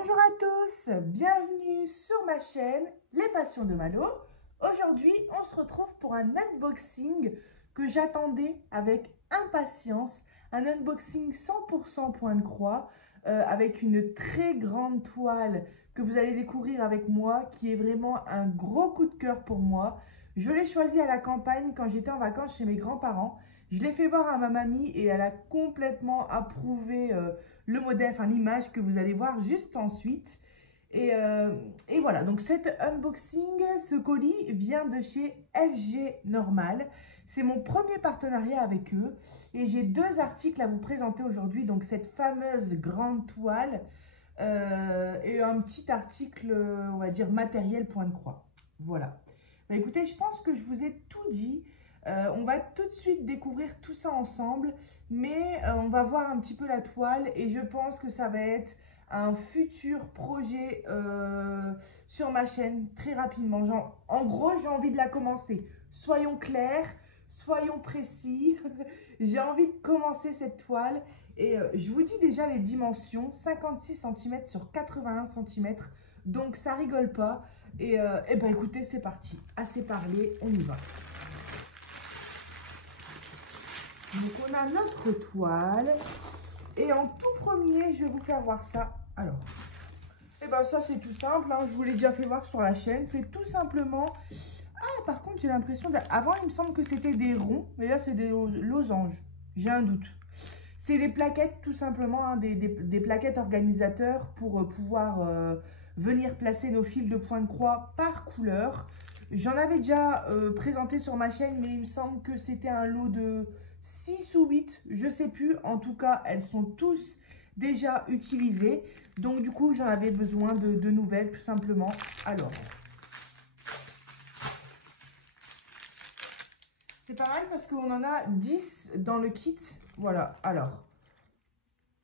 Bonjour à tous, bienvenue sur ma chaîne Les Passions de Malo. Aujourd'hui, on se retrouve pour un unboxing que j'attendais avec impatience. Un unboxing 100% point de croix avec une très grande toile que vous allez découvrir avec moi qui est vraiment un gros coup de cœur pour moi. Je l'ai choisi à la campagne quand j'étais en vacances chez mes grands-parents. Je l'ai fait voir à ma mamie et elle a complètement approuvé le modèle, enfin l'image que vous allez voir juste ensuite. Et voilà, donc cet unboxing, ce colis vient de chez FG Normal. C'est mon premier partenariat avec eux et j'ai deux articles à vous présenter aujourd'hui. Donc cette fameuse grande toile et un petit article, on va dire matériel point de croix. Voilà. Bah, écoutez, je pense que je vous ai tout dit. On va tout de suite découvrir tout ça ensemble, mais on va voir un petit peu la toile et je pense que ça va être un futur projet sur ma chaîne très rapidement. Genre, en gros, j'ai envie de la commencer. Soyons clairs, soyons précis. J'ai envie de commencer cette toile et je vous dis déjà les dimensions, 56 cm sur 81 cm, donc ça rigole pas. Et ben écoutez, c'est parti, assez parlé, on y va. Donc on a notre toile et en tout premier je vais vous faire voir ça. Alors, et ben ça c'est tout simple, hein, je vous l'ai déjà fait voir sur la chaîne, c'est tout simplement... Ah par contre j'ai l'impression, avant il me semble que c'était des ronds, mais là c'est des losanges, j'ai un doute. C'est des plaquettes tout simplement, hein, des plaquettes organisateurs pour pouvoir venir placer nos fils de point de croix par couleur. J'en avais déjà présenté sur ma chaîne, mais il me semble que c'était un lot de 6 ou 8, je ne sais plus. En tout cas, elles sont tous déjà utilisées. Donc du coup, j'en avais besoin de nouvelles tout simplement. Alors, c'est pas mal parce qu'on en a 10 dans le kit. Voilà, alors,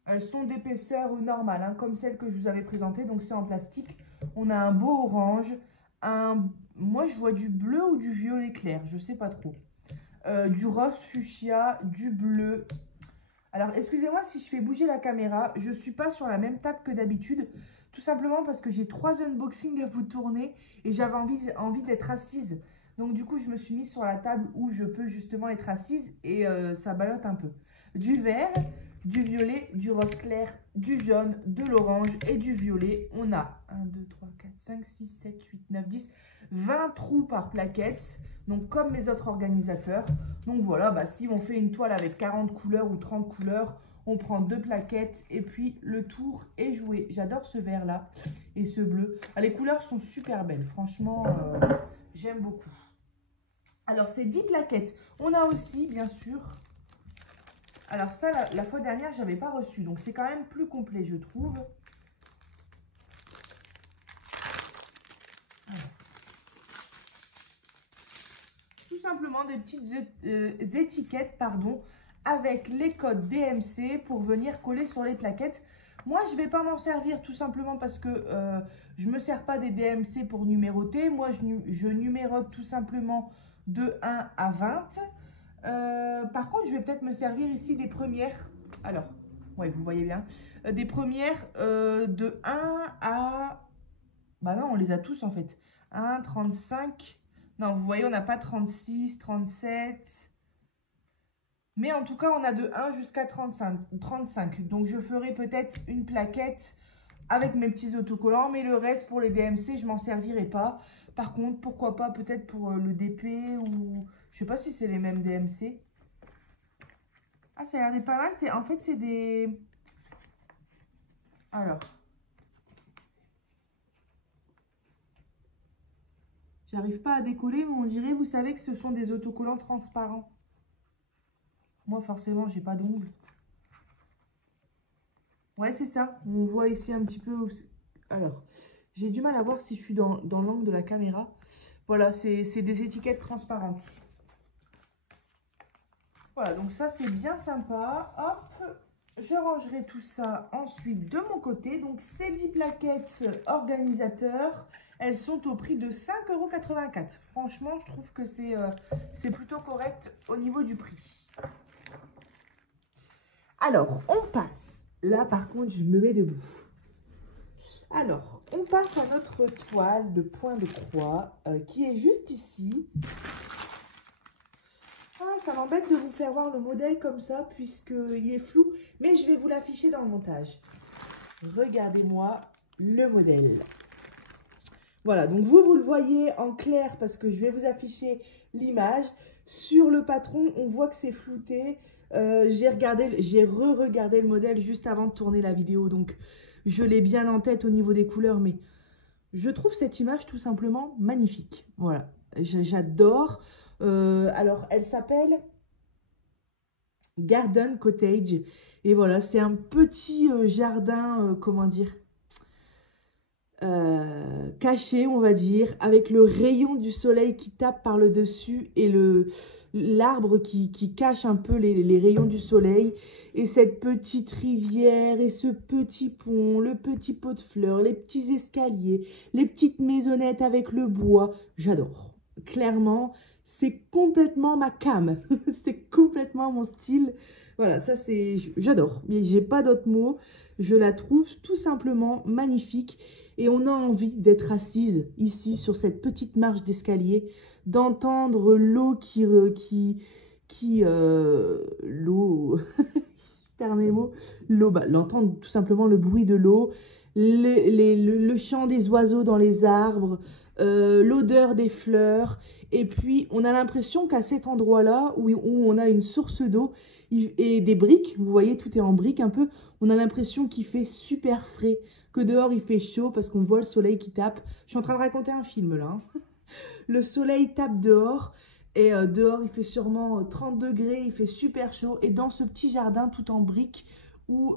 elles sont d'épaisseur normale, hein, comme celle que je vous avais présentée, donc c'est en plastique. On a un beau orange, moi je vois du bleu ou du violet clair, je sais pas trop. Du rose fuchsia, du bleu. Alors excusez-moi si je fais bouger la caméra, je suis pas sur la même table que d'habitude, tout simplement parce que j'ai 3 unboxings à vous tourner et j'avais envie d'être assise. Donc du coup je me suis mise sur la table où je peux justement être assise et ça ballotte un peu. Du vert, du violet, du rose clair, du jaune, de l'orange et du violet. On a 1, 2, 3, 4, 5, 6, 7, 8, 9, 10, 20 trous par plaquette. Donc comme mes autres organisateurs. Donc voilà, bah, si on fait une toile avec 40 couleurs ou 30 couleurs, on prend 2 plaquettes et puis le tour est joué. J'adore ce vert là et ce bleu. Ah, les couleurs sont super belles, franchement, j'aime beaucoup. Alors c'est 10 plaquettes. On a aussi bien sûr... Alors ça, la fois dernière, je n'avais pas reçu. Donc c'est quand même plus complet, je trouve. Alors. Tout simplement des petites étiquettes, pardon, avec les codes DMC pour venir coller sur les plaquettes. Moi, je ne vais pas m'en servir tout simplement parce que je ne me sers pas des DMC pour numéroter. Moi, je numérote tout simplement de 1 à 20. Par contre, je vais peut-être me servir ici des premières. Alors, ouais, vous voyez bien. Des premières de 1 à... Bah non, on les a tous en fait. 1, 35... Non, vous voyez, on n'a pas 36, 37. Mais en tout cas, on a de 1 jusqu'à 35. Donc, je ferai peut-être une plaquette avec mes petits autocollants. Mais le reste, pour les DMC, je m'en servirai pas. Par contre, pourquoi pas peut-être pour le DP ou... Je sais pas si c'est les mêmes DMC. Ah, ça a l'air d'être pas mal. En fait, c'est des... Alors... J'arrive pas à décoller, mais on dirait, vous savez, que ce sont des autocollants transparents. Moi, forcément, j'ai pas d'ongles. Ouais, c'est ça. On voit ici un petit peu... Alors, j'ai du mal à voir si je suis dans l'angle de la caméra. Voilà, c'est des étiquettes transparentes. Voilà, donc ça, c'est bien sympa. Hop, je rangerai tout ça ensuite de mon côté. Donc, ces 10 plaquettes organisateurs, elles sont au prix de 5,84 €. Franchement, je trouve que c'est plutôt correct au niveau du prix. Alors, on passe. Là, par contre, je me mets debout. Alors, on passe à notre toile de point de croix qui est juste ici. Ah, ça m'embête de vous faire voir le modèle comme ça puisqu'il est flou, mais je vais vous l'afficher dans le montage. Regardez-moi le modèle. Voilà, donc vous le voyez en clair parce que je vais vous afficher l'image. Sur le patron, on voit que c'est flouté. J'ai re-regardé le modèle juste avant de tourner la vidéo, donc je l'ai bien en tête au niveau des couleurs, mais je trouve cette image tout simplement magnifique. Voilà, j'adore. Alors, elle s'appelle Garden Cottage. Et voilà, c'est un petit jardin, comment dire, caché, on va dire, avec le rayon du soleil qui tape par le dessus et l'arbre qui cache un peu les rayons du soleil. Et cette petite rivière et ce petit pont, le petit pot de fleurs, les petits escaliers, les petites maisonnettes avec le bois. J'adore. Clairement, c'est complètement ma came. C'est complètement mon style. Voilà, ça c'est... J'adore. J'ai pas d'autres mots. Je la trouve tout simplement magnifique. Et on a envie d'être assise ici sur cette petite marche d'escalier, d'entendre l'eau l'eau, je perds mes mots, l'eau, l'entendre tout simplement le bruit de l'eau, le chant des oiseaux dans les arbres, l'odeur des fleurs. Et puis, on a l'impression qu'à cet endroit-là, où on a une source d'eau et des briques, vous voyez, tout est en briques un peu, on a l'impression qu'il fait super frais, que dehors il fait chaud parce qu'on voit le soleil qui tape. Je suis en train de raconter un film là. Hein. Le soleil tape dehors et dehors il fait sûrement 30 degrés, il fait super chaud. Et dans ce petit jardin tout en briques où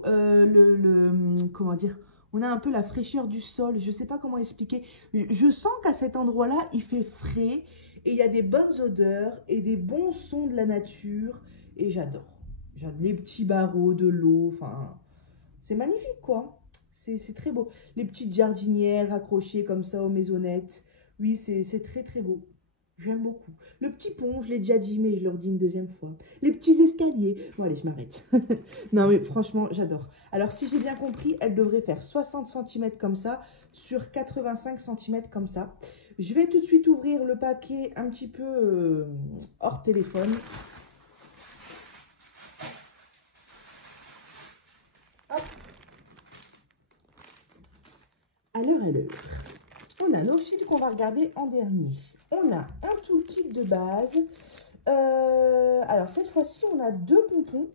comment dire, on a un peu la fraîcheur du sol. Je ne sais pas comment expliquer. Je sens qu'à cet endroit-là il fait frais et il y a des bonnes odeurs et des bons sons de la nature. Et j'adore. J'adore les petits barreaux de l'eau. Enfin, c'est magnifique quoi. C'est très beau. Les petites jardinières accrochées comme ça aux maisonnettes. Oui, c'est très très beau. J'aime beaucoup. Le petit pont, je l'ai déjà dit, mais je le redis une deuxième fois. Les petits escaliers. Bon, allez, je m'arrête. Non, mais franchement, j'adore. Alors, si j'ai bien compris, elle devrait faire 60 cm comme ça sur 85 cm comme ça. Je vais tout de suite ouvrir le paquet un petit peu hors téléphone. Hop. Alors, on a nos fils qu'on va regarder en dernier. On a un toolkit de base. Alors, cette fois-ci, on a 2 pompons.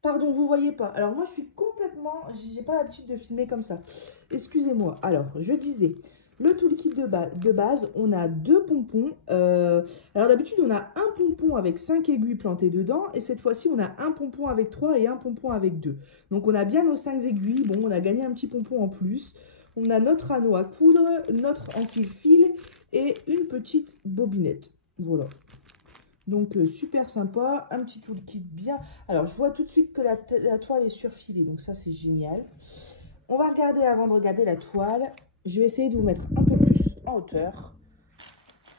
Pardon, vous ne voyez pas. Alors, moi, je suis complètement... J'ai pas l'habitude de filmer comme ça. Excusez-moi. Alors, je disais, le toolkit de base, on a 2 pompons. Alors, d'habitude, on a un pompon avec 5 aiguilles plantées dedans. Et cette fois-ci, on a un pompon avec 3 et un pompon avec 2. Donc, on a bien nos 5 aiguilles. Bon, on a gagné un petit pompon en plus. On a notre anneau à coudre, notre enfile-fil et une petite bobinette. Voilà. Donc, super sympa. Un petit toolkit bien. Alors, je vois tout de suite que la toile est surfilée. Donc, ça, c'est génial. On va regarder avant de regarder la toile. Je vais essayer de vous mettre un peu plus en hauteur.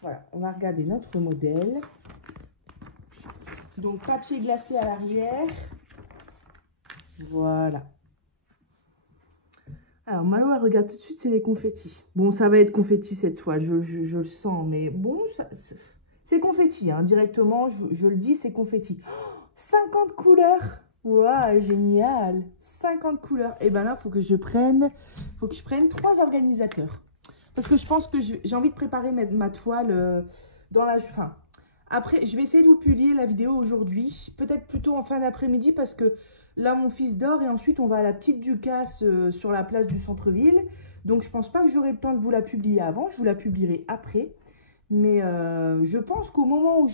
Voilà. On va regarder notre modèle. Donc, papier glacé à l'arrière. Voilà. Alors, Malo, elle regarde tout de suite, c'est des confettis. Bon, ça va être confetti cette toile, je le sens. Mais bon, c'est confetti, hein, directement, je le dis, c'est confetti. Oh, 50 couleurs. Waouh, génial. 50 couleurs. Et bien là, il faut que je prenne 3 organisateurs. Parce que je pense que j'ai envie de préparer ma toile dans la... Enfin, après, je vais essayer de vous publier la vidéo aujourd'hui. Peut-être plutôt en fin d'après-midi parce que... Là, mon fils dort et ensuite, on va à la petite Ducasse sur la place du centre-ville. Donc, je pense pas que j'aurai le temps de vous la publier avant. Je vous la publierai après. Mais je pense qu'au moment où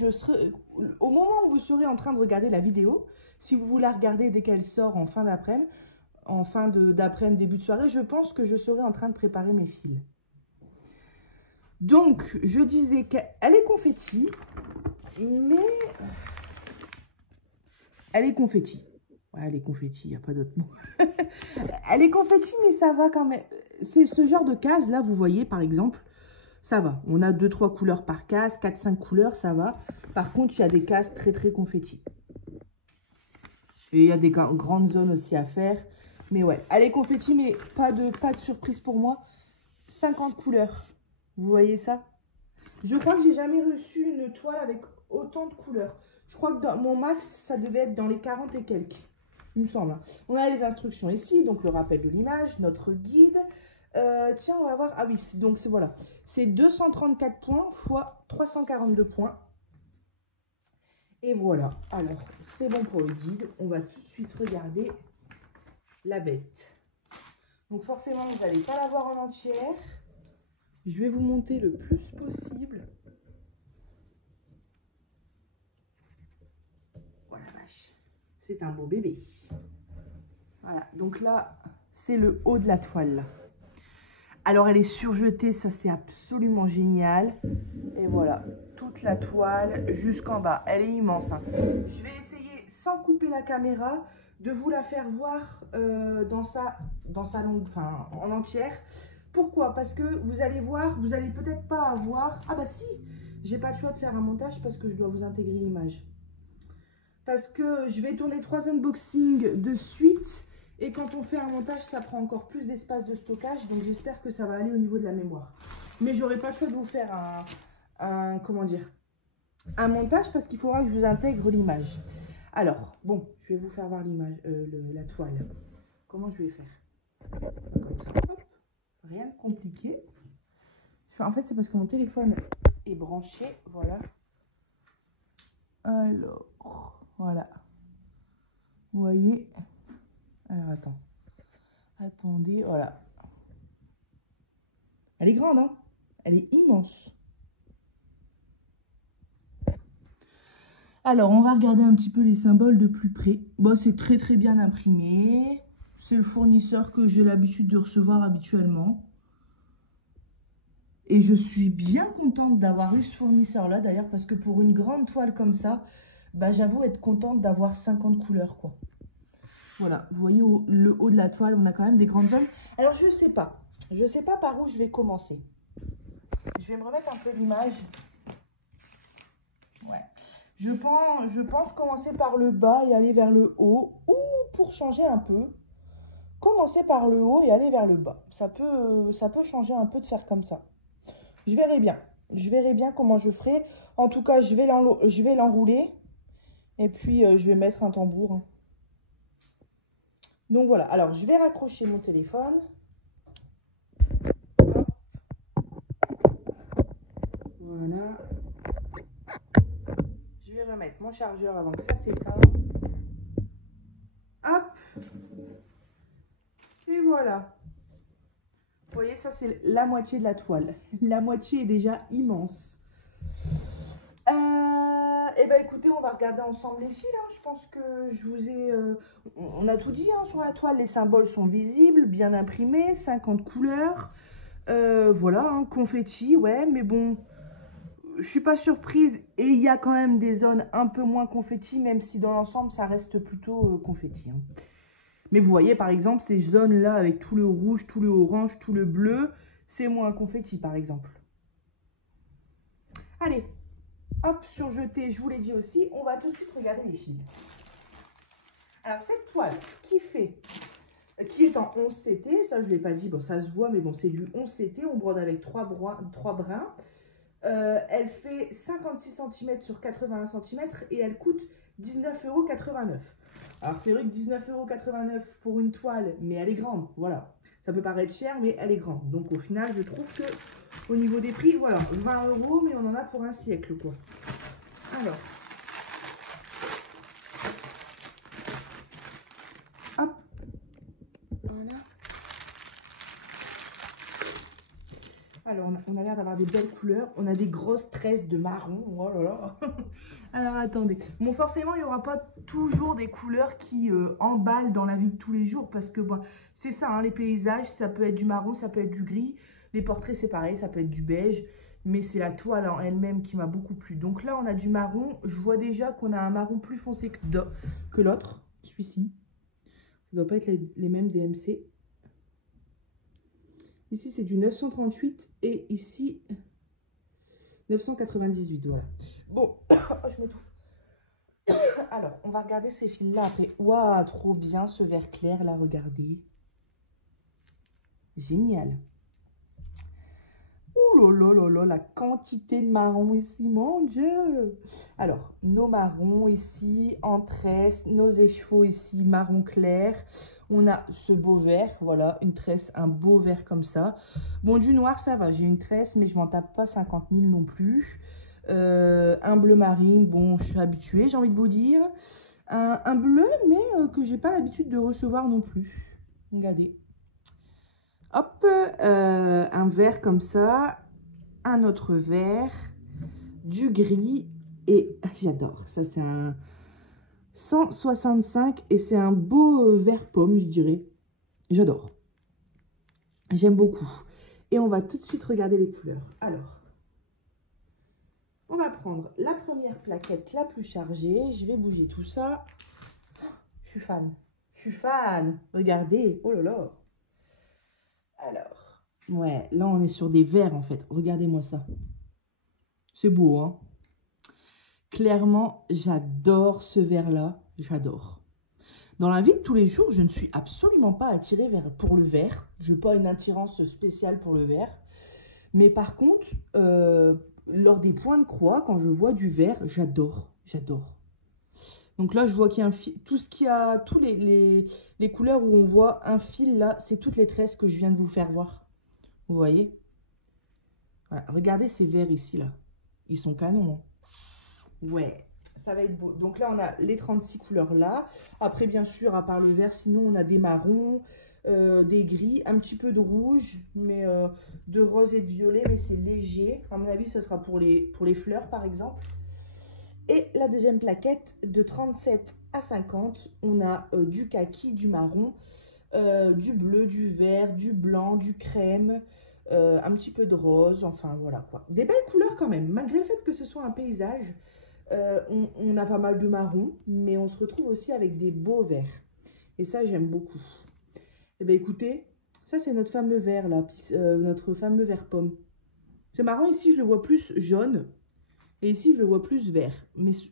vous serez en train de regarder la vidéo, si vous la regardez dès qu'elle sort en fin d'après-midi, début de soirée, je pense que je serai en train de préparer mes fils. Donc, je disais qu'elle est confetti, mais elle est confetti. Ouais, elle est confetti, il n'y a pas d'autre mot. Elle est confetti, mais ça va quand même. C'est ce genre de case, là, vous voyez, par exemple, ça va. On a 2-3 couleurs par case, 4-5 couleurs, ça va. Par contre, il y a des cases très, très confetti. Et il y a des grandes zones aussi à faire. Mais ouais, elle est confetti, mais pas de surprise pour moi. 50 couleurs. Vous voyez ça? Je crois que j'ai jamais reçu une toile avec autant de couleurs. Je crois que dans mon max, ça devait être dans les 40 et quelques. Il me semble. On a les instructions ici, donc le rappel de l'image, notre guide. Tiens, on va voir. Ah oui, donc c'est voilà. C'est 234 points fois 342 points. Et voilà. Alors, c'est bon pour le guide. On va tout de suite regarder la bête. Donc forcément, vous n'allez pas la voir en entière. Je vais vous monter le plus possible. Voilà, vache. C'est un beau bébé. Voilà, donc là, c'est le haut de la toile. Alors, elle est surjetée, ça c'est absolument génial. Et voilà, toute la toile jusqu'en bas. Elle est immense, hein. Je vais essayer, sans couper la caméra, de vous la faire voir dans sa longue, enfin, en entière. Pourquoi? Parce que vous allez voir, vous allez peut-être pas avoir... Ah bah si, j'ai pas le choix de faire un montage parce que je dois vous intégrer l'image. Parce que je vais tourner 3 unboxings de suite. Et quand on fait un montage, ça prend encore plus d'espace de stockage. Donc j'espère que ça va aller au niveau de la mémoire. Mais j'aurai pas le choix de vous faire comment dire, un montage parce qu'il faudra que je vous intègre l'image. Alors, bon, je vais vous faire voir l'image, la toile. Comment je vais faire? Comme ça, hop. Rien de compliqué. En fait, c'est parce que mon téléphone est branché. Voilà. Alors, voilà. Vous voyez? Alors, attends. Attendez, voilà. Elle est grande, hein? Elle est immense. Alors, on va regarder un petit peu les symboles de plus près. Bon, c'est très très bien imprimé. C'est le fournisseur que j'ai l'habitude de recevoir habituellement. Et je suis bien contente d'avoir eu ce fournisseur-là, d'ailleurs, parce que pour une grande toile comme ça, bah, j'avoue être contente d'avoir 50 couleurs, quoi. Voilà, vous voyez le haut de la toile, on a quand même des grandes zones. Alors, je sais pas par où je vais commencer. Je vais me remettre un peu l'image. Ouais. Je pense commencer par le bas et aller vers le haut. Ou, pour changer un peu, commencer par le haut et aller vers le bas. Ça peut changer un peu de faire comme ça. Je verrai bien. Je verrai bien comment je ferai. En tout cas, je vais l'enrouler. Et puis, je vais mettre un tambour. Donc, voilà. Alors, je vais raccrocher mon téléphone. Voilà. Je vais remettre mon chargeur avant que ça s'éteigne. Hop. Et voilà. Vous voyez, ça, c'est la moitié de la toile. La moitié est déjà immense. Eh bien, écoutez, on va regarder ensemble les fils. Hein. Je pense que je vous ai... on a tout dit hein, sur la toile. Les symboles sont visibles, bien imprimés, 50 couleurs. Voilà, hein, confetti, ouais. Mais bon, je suis pas surprise. Et il y a quand même des zones un peu moins confetti, même si dans l'ensemble, ça reste plutôt confetti. Hein. Mais vous voyez, par exemple, ces zones-là, avec tout le rouge, tout le orange, tout le bleu, c'est moins confetti, par exemple. Allez, hop, surjeté, je vous l'ai dit aussi, on va tout de suite regarder les fils. Alors, cette toile qui est en 11 CT, ça je ne l'ai pas dit, bon, ça se voit, mais bon, c'est du 11 CT, on brode avec 3 brins. Elle fait 56 cm sur 81 cm et elle coûte 19,89 €. Alors, c'est vrai que 19,89 € pour une toile, mais elle est grande, voilà. Ça peut paraître cher, mais elle est grande. Donc, au final, je trouve que au niveau des prix, voilà, 20 €, mais on en a pour un siècle, quoi. Alors, hop, voilà. Alors, on a l'air d'avoir des belles couleurs. On a des grosses tresses de marron. Oh là là. Alors, attendez. Bon, forcément, il n'y aura pas toujours des couleurs qui emballent dans la vie de tous les jours. Parce que, bon, c'est ça, hein, les paysages, ça peut être du marron, ça peut être du gris. Les portraits, c'est pareil, ça peut être du beige. Mais c'est la toile en elle-même qui m'a beaucoup plu. Donc là, on a du marron. Je vois déjà qu'on a un marron plus foncé que l'autre. Celui-ci. Ça ne doit pas être les mêmes DMC. Ici, c'est du 938 et ici, 998, voilà. Bon, oh, je m'étouffe. Alors, on va regarder ces fils-là après. Waouh, trop bien ce vert clair là, regardez. Génial. Ouh là là là là, la quantité de marrons ici, mon Dieu. Alors, nos marrons ici, en tresse, nos échevaux ici, marron clair. On a ce beau vert, voilà, une tresse, un beau vert comme ça. Bon, du noir, ça va, j'ai une tresse, mais je m'en tape pas 50 000 non plus. Un bleu marine, bon, je suis habituée, j'ai envie de vous dire. Un bleu, mais que j'ai pas l'habitude de recevoir non plus. Regardez. Hop, un vert comme ça, un autre vert, du gris et j'adore. Ça, c'est un 165 et c'est un beau vert pomme, je dirais. J'adore. J'aime beaucoup. Et on va tout de suite regarder les couleurs. Alors, on va prendre la première plaquette la plus chargée. Je vais bouger tout ça. Je suis fan. Je suis fan. Regardez. Oh là là. Alors, ouais, là on est sur des verts en fait. Regardez-moi ça. C'est beau, hein? Clairement, j'adore ce vert-là. J'adore. Dans la vie de tous les jours, je ne suis absolument pas attirée pour le vert. Je n'ai pas une attirance spéciale pour le vert. Mais par contre, lors des points de croix, quand je vois du vert, j'adore. J'adore. Donc là, je vois qu'il y a un fil. Tout ce qu'il y a, tous les couleurs où on voit un fil là, c'est toutes les tresses que je viens de vous faire voir. Vous voyez? Voilà. Regardez ces verts ici là. Ils sont canons, hein. Ouais, ça va être beau. Donc là, on a les 36 couleurs là. Après, bien sûr, à part le vert, sinon, on a des marrons, des gris, un petit peu de rouge, mais de rose et de violet, mais c'est léger. À mon avis, ce sera pour les fleurs, par exemple. Et la deuxième plaquette, de 37 à 50, on a du kaki, du marron, du bleu, du vert, du blanc, du crème, un petit peu de rose, enfin voilà quoi. Des belles couleurs quand même, malgré le fait que ce soit un paysage. On a pas mal de marron, mais on se retrouve aussi avec des beaux verts. Et ça, j'aime beaucoup. Eh bien, écoutez, ça, c'est notre fameux vert, là, notre fameux vert pomme. C'est marrant, ici, je le vois plus jaune, et ici, je le vois plus vert. Mais ce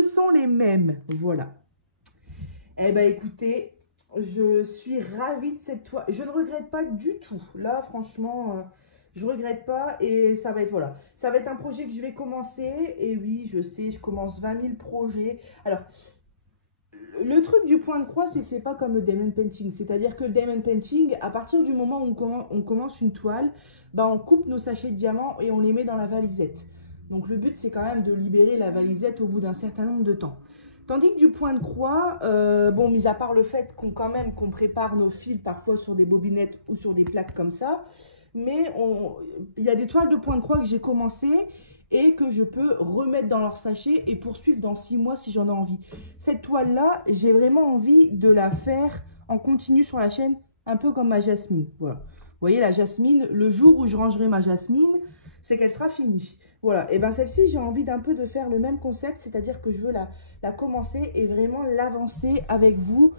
sont les mêmes, voilà. Eh bien, écoutez, je suis ravie de cette toile. Je ne regrette pas du tout. Là, franchement... je regrette pas et ça va être, voilà, ça va être un projet que je vais commencer. Et oui, je sais, je commence 20 000 projets. Alors, le truc du point de croix, c'est que c'est pas comme le diamond painting. C'est-à-dire que le diamond painting, à partir du moment où on commence une toile, bah, on coupe nos sachets de diamants et on les met dans la valisette. Donc le but, c'est quand même de libérer la valisette au bout d'un certain nombre de temps. Tandis que du point de croix, bon, mis à part le fait qu'on prépare nos fils parfois sur des bobinettes ou sur des plaques comme ça, mais il y a des toiles de point de croix que j'ai commencé et que je peux remettre dans leur sachet et poursuivre dans 6 mois si j'en ai envie. Cette toile-là, j'ai vraiment envie de la faire en continu sur la chaîne, un peu comme ma jasmine. Voilà. Vous voyez, la jasmine, le jour où je rangerai ma jasmine, c'est qu'elle sera finie. Voilà, et bien celle-ci, j'ai envie d'un peu de faire le même concept, c'est-à-dire que je veux la commencer et vraiment l'avancer avec vous,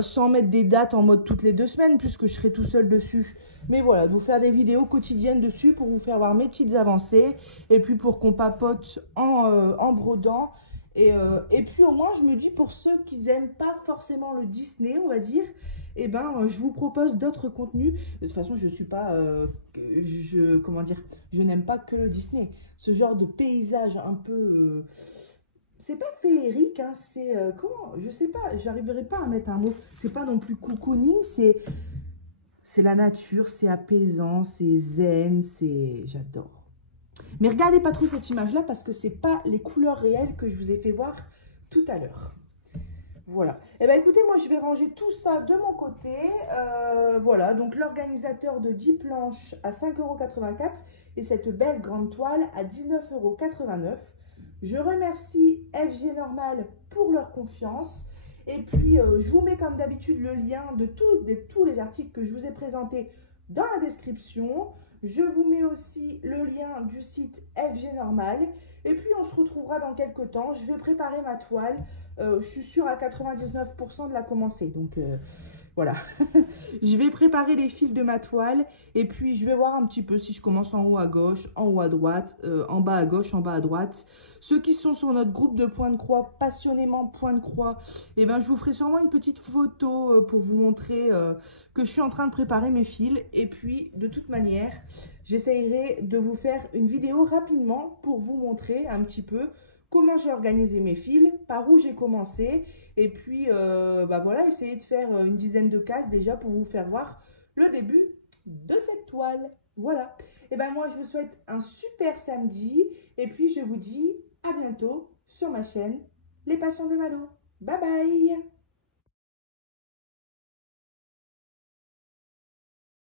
sans mettre des dates en mode toutes les 2 semaines, puisque je serai tout seul dessus. Mais voilà, de vous faire des vidéos quotidiennes dessus pour vous faire voir mes petites avancées, et puis pour qu'on papote en brodant. Et puis au moins, je me dis, pour ceux qui n'aiment pas forcément le Disney, on va dire, eh ben, je vous propose d'autres contenus. De toute façon, je suis pas, comment dire, je n'aime pas que le Disney. Ce genre de paysage un peu, c'est pas féerique, hein, c'est, comment, je sais pas, j'arriverai pas à mettre un mot. C'est pas non plus cocooning, c'est la nature, c'est apaisant, c'est zen, j'adore. Mais regardez pas trop cette image-là parce que c'est pas les couleurs réelles que je vous ai fait voir tout à l'heure. Voilà. Eh bien, écoutez, moi, je vais ranger tout ça de mon côté. Voilà, donc l'organisateur de 10 planches à 5,84 € et cette belle grande toile à 19,89 €. Je remercie FG Normal pour leur confiance. Et puis, je vous mets comme d'habitude le lien de tous les articles que je vous ai présentés dans la description. Je vous mets aussi le lien du site FG Normal. Et puis, on se retrouvera dans quelques temps. Je vais préparer ma toile. Je suis sûre à 99% de la commencer. Donc, Voilà. Je vais préparer les fils de ma toile et puis je vais voir un petit peu si je commence en haut à gauche, en haut à droite, en bas à gauche, en bas à droite. Ceux qui sont sur notre groupe de Point de Croix, passionnément Point de Croix, eh ben, je vous ferai sûrement une petite photo pour vous montrer que je suis en train de préparer mes fils. Et puis, de toute manière, j'essayerai de vous faire une vidéo rapidement pour vous montrer un petit peu comment j'ai organisé mes fils, par où j'ai commencé. Et puis, bah voilà, essayez de faire une dizaine de cases déjà pour vous faire voir le début de cette toile. Voilà. Et ben moi, je vous souhaite un super samedi. Et puis, je vous dis à bientôt sur ma chaîne Les Passions de Malo. Bye bye!